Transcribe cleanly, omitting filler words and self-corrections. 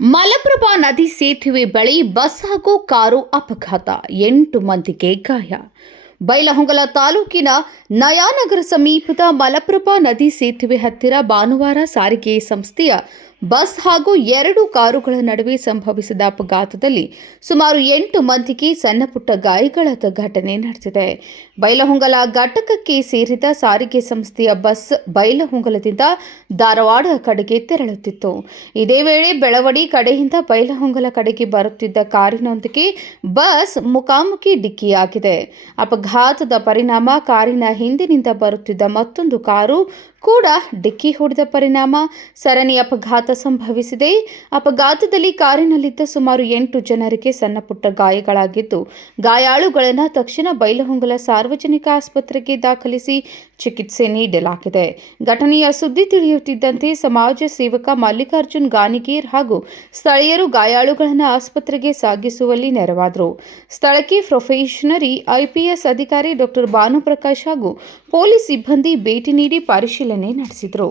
ಮಲಪ್ರಭಾ ನದಿ ಸೇತುವೆ ಬಳಿ ಬಸ್ ಹಾಗೂ ಕಾರು ಅಪಘಾತ, 8 ಮಂದಿಗೆ ಗಾಯ. ಬೈಲಹೊಂಗಲ ತಾಲೂಕಿನ ನಯಾನಗರ ಸಮೀಪದ ಮಲಪ್ರಭಾ ನದಿ ಸೇತುವೆ ಹತ್ತಿರ ಭಾನುವಾರ ಸಾರಿಗೆ ಸಂಸ್ಥೆಯ ಬಸ್ ಹಾಗೂ 2 ಕಾರುಗಳ ನಡುವೆ ಸಂಭವಿಸಿದ ಅಪಘಾತದಲ್ಲಿ ಸುಮಾರು 8 ಮಂದಿಗೆ ಸಣ್ಣಪುಟ್ಟ ಗಾಯಗಳಾದ ಘಟನೆ ನಡೆದಿದೆ. ಬೈಲಹೊಂಗಲ ಘಟಕಕ್ಕೆ ಸೇರಿದ ಸಾರಿಗೆ ಸಂಸ್ಥೆಯ ಬಸ್ ಬೈಲಹೊಂಗಲದಿಂದ ಧಾರವಾಡ ಕಡೆಗೆ ತೆರಳುತ್ತಿತ್ತು. ಇದೇ ವೇಳೆ ಬೆಳವಡಿ ಕಡೆಯಿಂದ ಬೈಲಹೊಂಗಲ ಕಡೆಗೆ ಬರುತ್ತಿದ್ದ ಕಾರಿನೊಂದಿಗೆ ಬಸ್ ಮುಖಾಮುಖಿ ಡಿಕ್ಕಿಯಾಗಿದೆ. ಅಪಘಾತದ ಪರಿಣಾಮ ಕಾರಿನ ಹಿಂದಿನಿಂದ ಬರುತ್ತಿದ್ದ ಮತ್ತೊಂದು ಕಾರು ಕೂಡ ಡಿಕ್ಕಿ ಹೊಡೆದ ಪರಿಣಾಮ ಸರಣಿ ಅಪಘಾತ ಸಂಭವಿಸಿದೆ. ಅಪಘಾತದಲ್ಲಿ ಕಾರಿನಲ್ಲಿದ್ದ ಸುಮಾರು 8 ಜನರಿಗೆ ಸಣ್ಣಪುಟ್ಟ ಗಾಯಗಳಾಗಿದ್ದು, ಗಾಯಾಳುಗಳನ್ನು ತಕ್ಷಣ ಬೈಲಹೊಂಗಲ ಸಾರ್ವಜನಿಕ ಆಸ್ಪತ್ರೆಗೆ ದಾಖಲಿಸಿ ಚಿಕಿತ್ಸೆ ನೀಡಲಾಗಿದೆ. ಘಟನೆಯ ಸುದ್ದಿ ತಿಳಿಯುತ್ತಿದ್ದಂತೆ ಸಮಾಜ ಸೇವಕ ಮಲ್ಲಿಕಾರ್ಜುನ್ ಗಾನಿಗೇರ್ ಹಾಗೂ ಸ್ಥಳೀಯರು ಗಾಯಾಳುಗಳನ್ನು ಆಸ್ಪತ್ರೆಗೆ ಸಾಗಿಸುವಲ್ಲಿ ನೆರವಾದರು. ಸ್ಥಳಕ್ಕೆ ಪ್ರೊಫೆಷನರಿ IPS ಅಧಿಕಾರಿ ಡಾಕ್ಟರ್ ಭಾನುಪ್ರಕಾಶ್ ಹಾಗೂ ಪೊಲೀಸ್ ಸಿಬ್ಬಂದಿ ಭೇಟಿ ನೀಡಿ ಪರಿಶೀಲನೆ ನಡೆಸಿದರು.